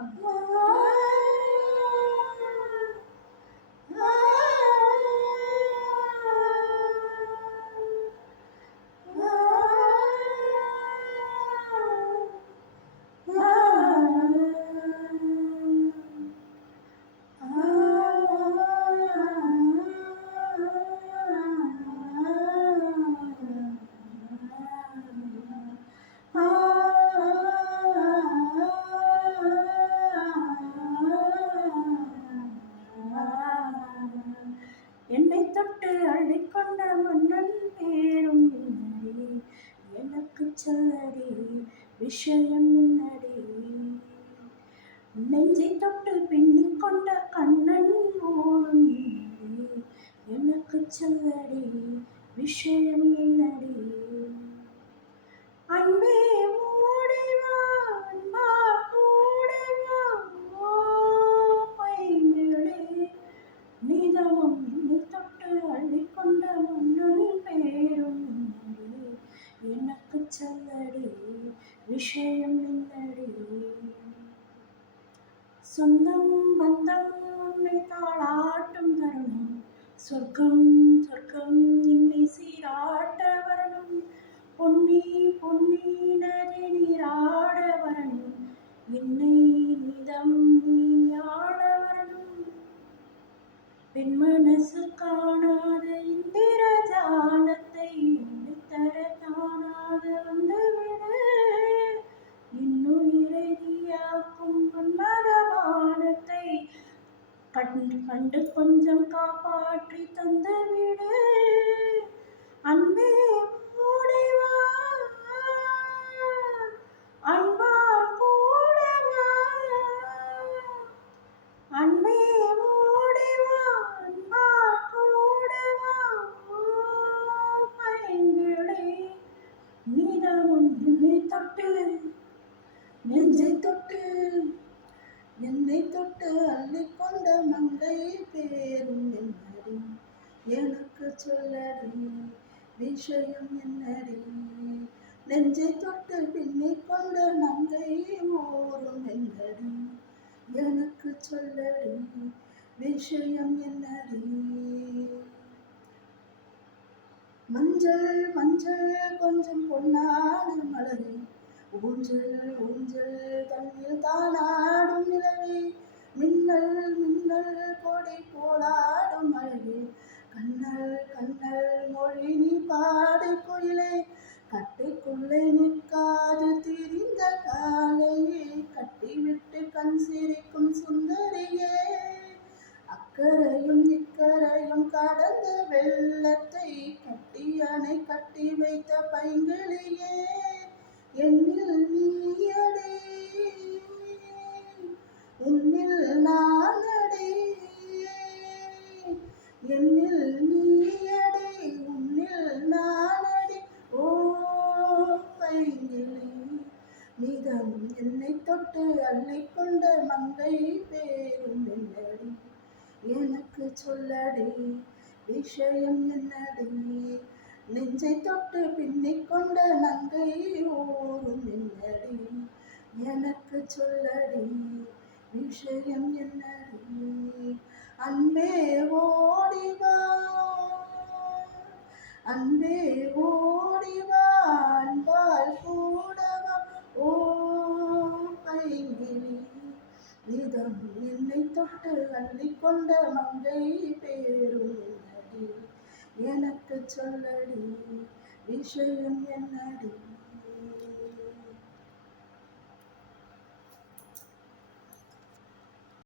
அம்மா என்னை தொட்டு அள்ளிக்கொண்ட மன்னன் பேரும் என்னடி, எனக்கு சொல்லடி விஷயம் என்னடி. நெஞ்சை தொட்டு பின்னிக் கொண்ட கண்ணன் ஓடும் என்னடி, எனக்கு சொல்லடி விஷயம் என்னடி. அன்பே ஓடிவா அன்பா கூடவா ஓ பைங்கிளே, நீதமும் என்னை தொட்டு அள்ளிக்கொண்ட மன்னன் பேரும் என்னடி, எனக்கு சொல்லடி விஷயம் என்னடி. சொந்தம் பந்தம் உன்னை தாளாட்டும் தருணம், சொர்க்கம் சொர்க்கம் என்னை சீராட்ட வரணும், பொன்னி பொன்னி நதி நீராட வரணும், என்னை நீதம் நீயாட வரணும். பெண் மனசு காணாத இந்திர ஜாலத்தை எண்ணித்தர தானாக வந்துவிடு, இன்னுயிரை நீயாக்கும் பொன்மதவானத்தை கண்டு கொஞ்சம் காப்பாற்றி தந்துவிடு. அன்பே ஓடிவா அன்பா கூடவா, அன்பே ஓடிவா அன்பா கூடவா ஓ பைங்கிளே, நீதமும் என்னை தொட்டு நெஞ்சை தொட்டு என்னை தொட்டு அள்ளிக்கொண்ட மங்கை பேரும் என்னடி, எனக்கு சொல்லடி விஷயம் என்னடி. நெஞ்சை தொட்டு பின்னிக் கொண்ட நங்கை ஓரும் என்னடி, எனக்கு சொல்லடி விஷயம் என்னடி. மஞ்சள் மஞ்சள் கொஞ்சம் பொன்னான மலரே, ஊஞ்சல் ஊஞ்சல் தண்ணில் தானாடும் நிலவே, மின்னல் மின்னல் கொடி போலாடும் அழகே, கண்ணல் கண்ணல் மொழி நீ பாடு குயிலே, கட்டைக்குள்ளே நிற்காது திரிந்த காலையே, கட்டிவிட்டு கண் சிரிக்கும் சுந்தரியே, அக்கரையும் இக்கரையும் கடந்த வெள்ளத்தை கட்டி அணை கட்டி வைத்த பைங்கிளியே, என்னில் நீயடி உன்னில் நானடி, என்னில் நீயடி உன்னில் நானடி ஓ பைங்கிளி, நீதம் என்னை தொட்டு அள்ளிக்கொண்ட மங்கை பேரும் என்னடி, எனக்கு சொல்லடி விஷயம் என்னடி. நெஞ்சை தொட்டு பின்னிக் கொண்ட நங்கை ஓரும் என்னடி, எனக்கு சொல்லடி விஷயம் என்னடி. அன்பே ஓடிவா அன்பே ஓடிவா அன்பால் கூடவா ஓ பைங்கிளி, நீதம் என்னை தொட்டு அள்ளிக்கொண்ட மங்கை பேரும் என்னடி, எனக்கு சொல்லடி விஷயம் என்னடி.